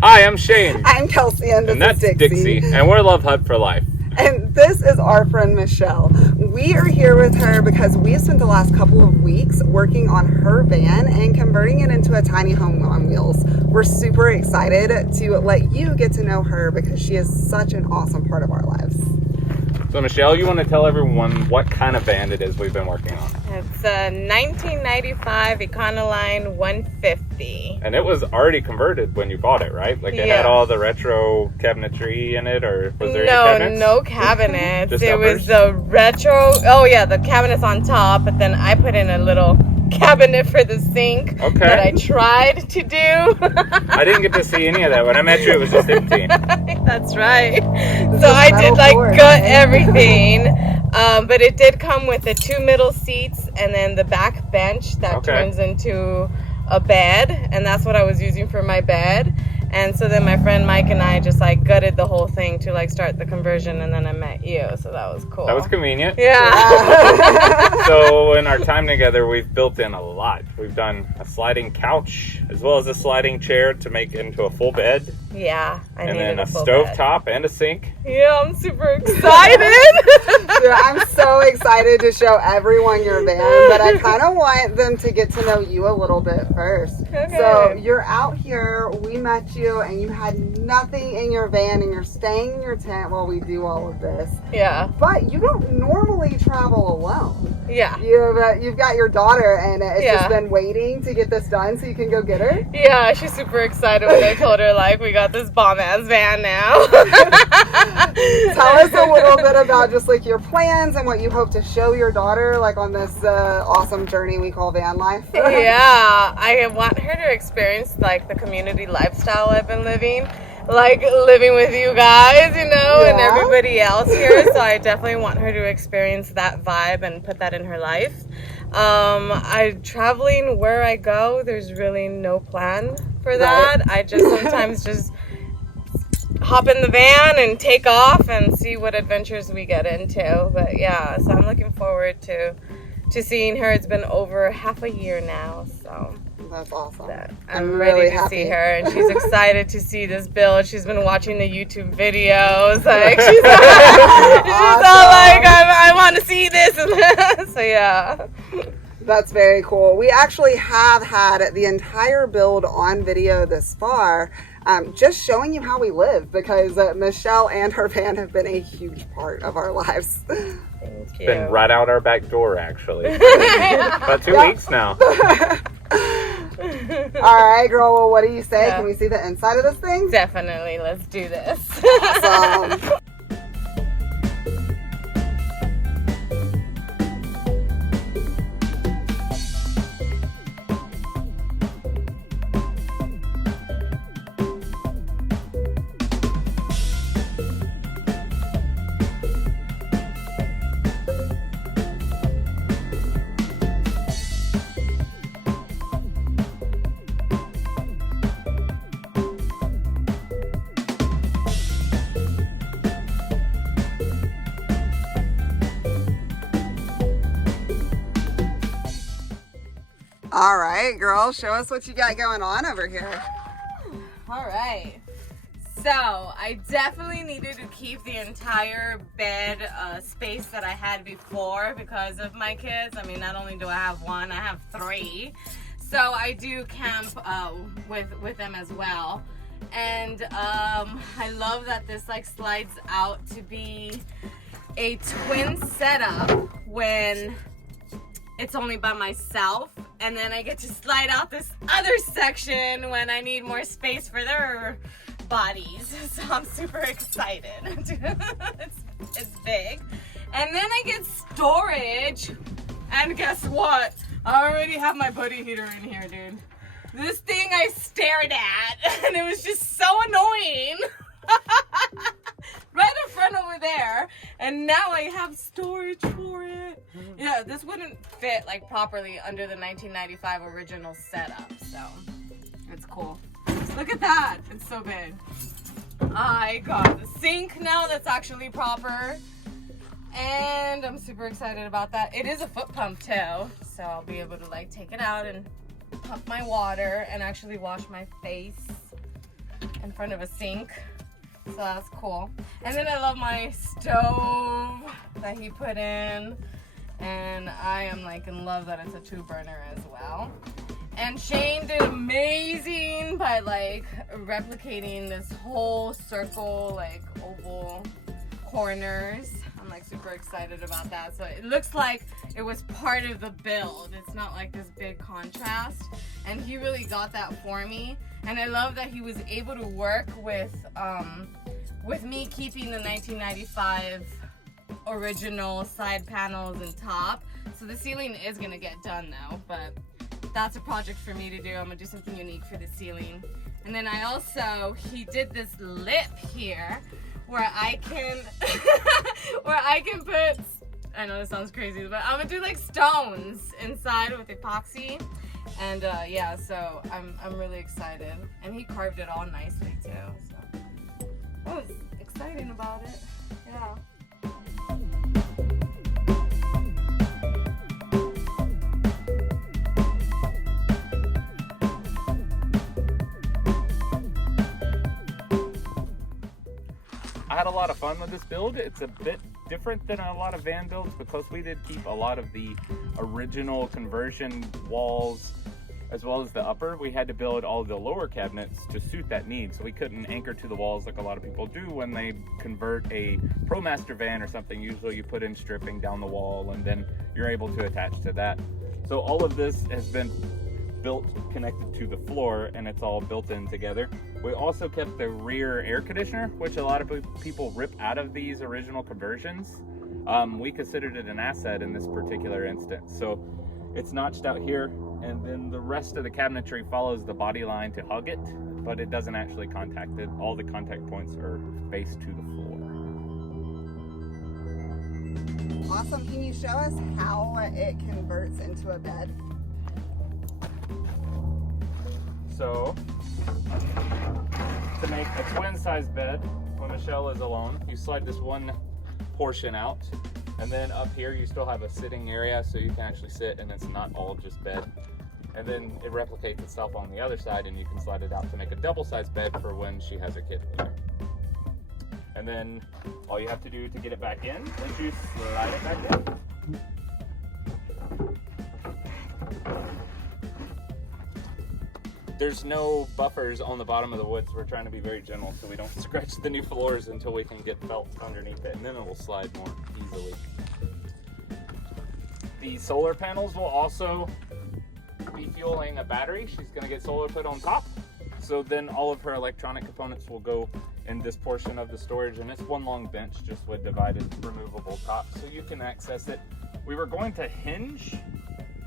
Hi, I'm Shane. I'm Kelsey, and that's Dixie. And we're Love Hut for Life. And this is our friend Michelle. We are here with her because we spent the last couple of weeks working on her van and converting it into a tiny home on wheels. We're super excited to let you get to know her because she is such an awesome part of our lives. So, Michelle, you want to tell everyone what kind of van it is we've been working on? It's a 1995 Econoline 150. And it was already converted when you bought it, right? Like, it had all the retro cabinetry in it, or was there any cabinets? No cabinets. Just it uppers? was the retro. Oh, yeah, the cabinets on top, but then I put in a little cabinet for the sink that I tried to do. I didn't get to see any of that. When I met you, it was just empty. That's right. So I did gut everything. But it did come with the 2 middle seats and then the back bench that turns into a bed. And that's what I was using for my bed. And so then my friend Mike and I just gutted the whole thing to start the conversion, and then I met you, so that was cool. That was convenient. Yeah. So in our time together, we've built in a lot. We've done a sliding couch as well as a sliding chair to make it into a full bed. Yeah, and then a stove top and a sink. Yeah, I'm super excited. Dude, I'm so excited to show everyone your van, but I kind of want them to get to know you a little bit first. Okay. So you're out here, we met you, and you had nothing in your van, and you're staying in your tent while we do all of this. Yeah. But you don't normally travel alone. Yeah. You've got your daughter, and it's just been waiting to get this done so you can go get her. Yeah, she's super excited when I told her, we got this bomb-ass van now. Tell us a little bit about just your plans and what you hope to show your daughter on this awesome journey we call van life. Yeah, I want her to experience the community lifestyle I've been living. Living with you guys, and everybody else here. So I definitely want her to experience that vibe and put that in her life. I traveling where I go, there's really no plan for that. Right. I just sometimes just hop in the van and take off and see what adventures we get into. But yeah, so I'm looking forward to seeing her. It's been over half a year now, so that's awesome. I'm ready to see her, and she's excited to see this build. She's been watching the YouTube videos. She's all I want to see this. So yeah. That's very cool. We actually have had the entire build on video this far, just showing you how we live, because Michelle and her van have been a huge part of our lives. Thank you. Been right out our back door, actually. About 2 weeks now. All right, girl. Well, what do you say? Can we see the inside of this thing? Definitely. Let's do this. Awesome. All right, girl, show us what you got going on over here. All right. So I definitely needed to keep the entire bed space that I had before because of my kids. I mean, not only do I have one, I have 3. So I do camp with them as well. And I love that this slides out to be a twin setup when it's only by myself, and then I get to slide out this other section when I need more space for their bodies. So I'm super excited. It's big. And then I get storage, and guess what? I already have my buddy heater in here, dude. This thing I stared at, and it was just so annoying. Right in front over there, and now I have storage for it. Yeah, this wouldn't fit properly under the 1995 original setup, so it's cool. Look at that, it's so big. I got the sink now that's actually proper, and I'm super excited about that. It is a foot pump too, so I'll be able to take it out and pump my water and actually wash my face. in front of a sink. So that's cool. And then I love my stove that he put in. And I am like in love that it's a 2-burner as well. And Shane did amazing by like replicating this whole circle, like oval corners. I'm like super excited about that. So it looks like it was part of the build. It's not like this big contrast. And he really got that for me. And I love that he was able to work with me keeping the 1995 original side panels and top. So the ceiling is gonna get done though, but that's a project for me to do. I'm gonna do something unique for the ceiling. And then he did this lip here where I can put, I know this sounds crazy, but I'm gonna do like stones inside with epoxy. And yeah, so I'm really excited. And he carved it all nicely too. So I was excited about it. Yeah. I had a lot of fun with this build. It's a bit different than a lot of van builds because we did keep a lot of the original conversion walls as well as the upper. We had to build all the lower cabinets to suit that need, so we couldn't anchor to the walls like a lot of people do when they convert a ProMaster van or something. Usually you put in stripping down the wall and then you're able to attach to that. So all of this has been built connected to the floor and it's all built in together. We also kept the rear air conditioner, which a lot of people rip out of these original conversions. We considered it an asset in this particular instance. So it's notched out here, and then the rest of the cabinetry follows the body line to hug it, but it doesn't actually contact it. All the contact points are faced to the floor. Awesome. Can you show us how it converts into a bed? So, to make a twin-size bed when Michelle is alone, you slide this one portion out, and then up here you still have a sitting area so you can actually sit and it's not all just bed. And then it replicates itself on the other side and you can slide it out to make a double-sized bed for when she has a kid here. And then all you have to do to get it back in is you slide it back in. There's no buffers on the bottom of the wood, so we're trying to be very gentle so we don't scratch the new floors until we can get felt underneath it, and then it will slide more easily. The solar panels will also be fueling a battery. She's going to get solar put on top, so then all of her electronic components will go in this portion of the storage, and it's one long bench just with divided removable top, so you can access it. We were going to hinge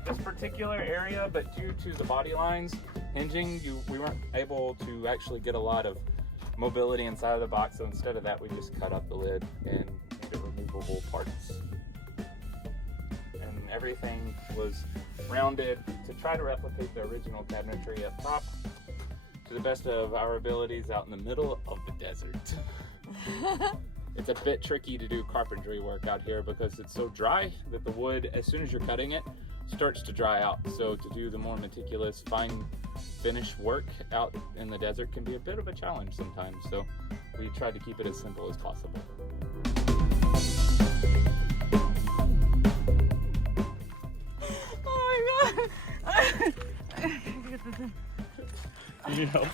this particular area, but due to the body lines hinging, we weren't able to actually get a lot of mobility inside of the box, so instead of that we just cut up the lid and made it removable parts. And everything was rounded to try to replicate the original cabinetry up top to the best of our abilities out in the middle of the desert. It's a bit tricky to do carpentry work out here because it's so dry that the wood, as soon as you're cutting it, starts to dry out. So to do the more meticulous, fine finish work out in the desert can be a bit of a challenge sometimes. So we tried to keep it as simple as possible. Oh my god! You know.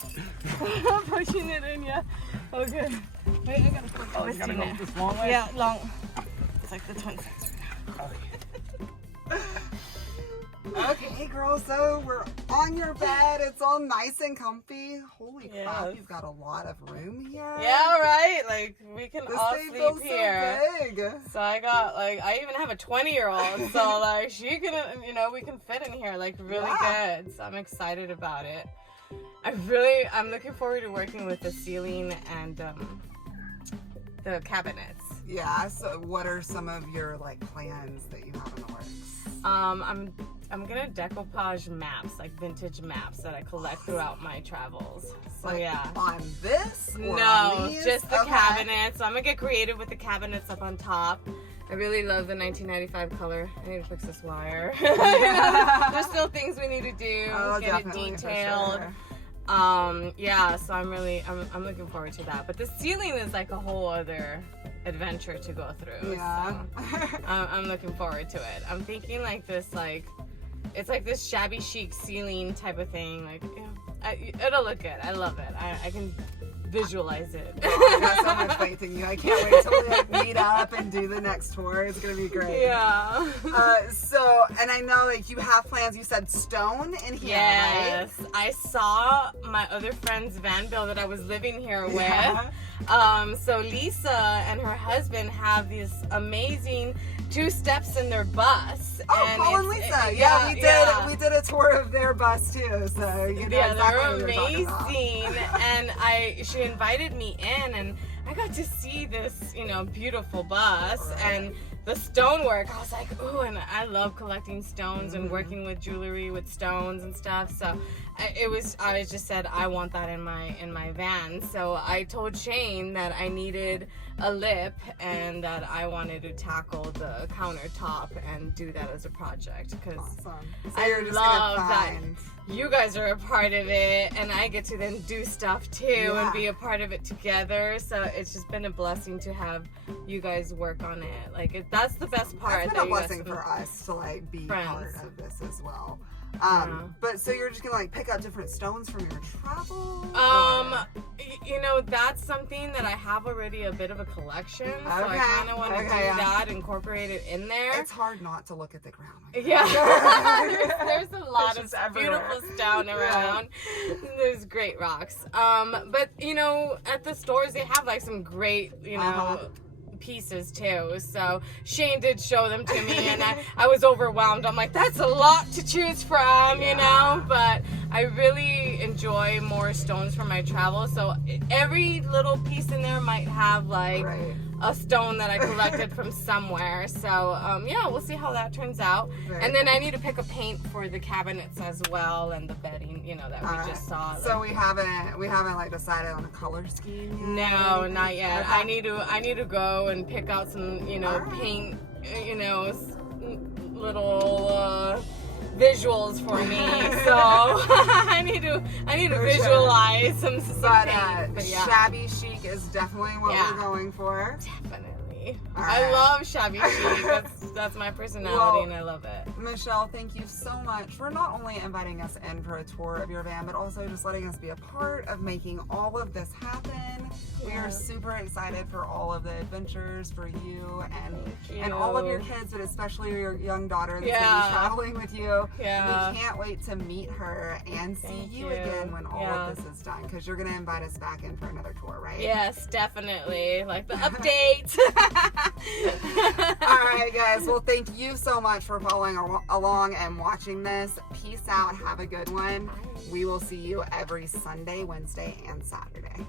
I'm pushing it in, yeah. Okay. Wait, I gotta put You gotta go this long way? Yeah, long. It's like the twin size right now. Okay. Okay, girl, so we're on your bed. It's all nice and comfy. Holy crap, you've got a lot of room here. Yeah, right? Like, we can This all thing sleep feels here. so big. So I got, like, I even have a 20-year-old. So, like, she can, you know, we can fit in here, like, really good. So I'm excited about it. I'm looking forward to working with the ceiling and the cabinets. Yeah, so what are some of your, like, plans that you have in the works? I'm gonna decoupage maps, like vintage maps that I collect throughout my travels. So Like, yeah. on this? Or No, on these? just the Okay. cabinets. So I'm gonna get creative with the cabinets up on top. I really love the 1995 color. I need to fix this wire. There's still things we need to do. Oh, get it definitely, for detailed. sure. Yeah, so I'm looking forward to that. But the ceiling is like a whole other adventure to go through. Yeah. So, I'm looking forward to it. I'm thinking like this, like, it's like this shabby chic ceiling type of thing. Like, it'll look good. I love it. I can visualize it. Oh, I got so much faith in you. I can't wait till we like meet up and do the next tour. It's gonna be great. Yeah. So, and I know like you have plans. You said stone in here, Yes, right? I saw my other friend's van bill that I was living here with. Yeah. So Lisa and her husband have these amazing 2 steps in their bus. Oh, Paul and Lisa. Yeah, we did a tour of their bus too. So you know Yeah, exactly they're what you're talking about. amazing. And she invited me in, and I got to see this, beautiful bus and the stonework. I was like, ooh, and I love collecting stones and working with jewelry with stones and stuff. So I just said I want that in my van. So I told Shane that I needed a lip and that I wanted to tackle the countertop and do that as a project because Awesome. So I you're just love gonna that find... you guys are a part of it and I get to then do stuff too and be a part of it together. So it's just been a blessing to have you guys work on it. Like that's the best part. It's been a blessing for us to like be part of this as well. But so you're just gonna like pick up different stones from your travel? That's something that I have already a bit of a collection. So I kind of want to do that, incorporate it in there. It's hard not to look at the ground. Yeah. there's a lot of beautiful stone around. There's great rocks. But at the stores they have like some great, pieces too. So Shane did show them to me and I was overwhelmed. I'm like, that's a lot to choose from, but I really enjoy more stones for my travel. So every little piece in there might have like a stone that I collected from somewhere. So we'll see how that turns out. And then I need to pick a paint for the cabinets as well and the bedding, that we just saw. So we haven't like decided on a color scheme yet? No, not yet. I need to go and pick out some, paint, little visuals for me. So I need to visualize some paint. But shabby chic is definitely what we're going for. Definitely. I love shabby chic. That's my personality and I love it. Michelle, thank you so much for not only inviting us in for a tour of your van, but also just letting us be a part of making all of this happen. We are super excited for all of the adventures for you and all of your kids, but especially your young daughter that's going to be traveling with you. Yeah. We can't wait to meet her and see you again when all of this is done, because you're going to invite us back in for another tour, right? Yes, definitely. Like the update. All right, guys. Well, thank you so much for following along and watching this. Peace out. Have a good one. We will see you every Sunday, Wednesday, and Saturday.